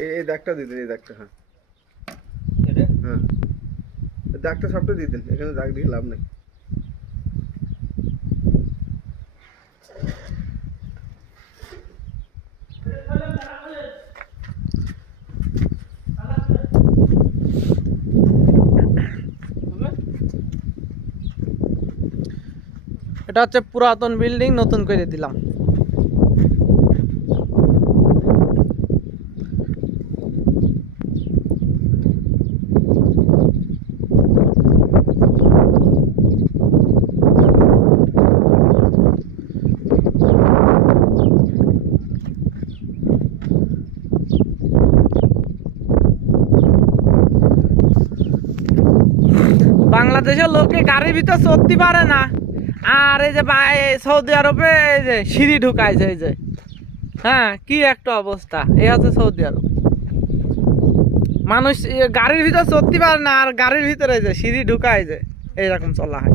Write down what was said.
এই দাগটা দিয়ে দিন, এই দাগটা। হ্যাঁ এটা হ্যাঁ, দাগটা সবটা দিয়ে দিন, এখানে দাগ দিয়ে লাভ নেই। এটা হচ্ছে পুরাতন বিল্ডিং, নতুন করে দিলাম। বাংলাদেশের লোকে গাড়ির ভিতর চড়তে পারে না, আর এই যে সৌদি আরবে এই যে সিঁড়ি ঢুকাইছে, এই যে হ্যাঁ কি একটা অবস্থা। এই হচ্ছে সৌদি আরব, মানুষ গাড়ির ভিতর চড়তে পারে না, আর গাড়ির ভিতরে যে সিঁড়ি ঢুকায় যে এইরকম চলা হয়।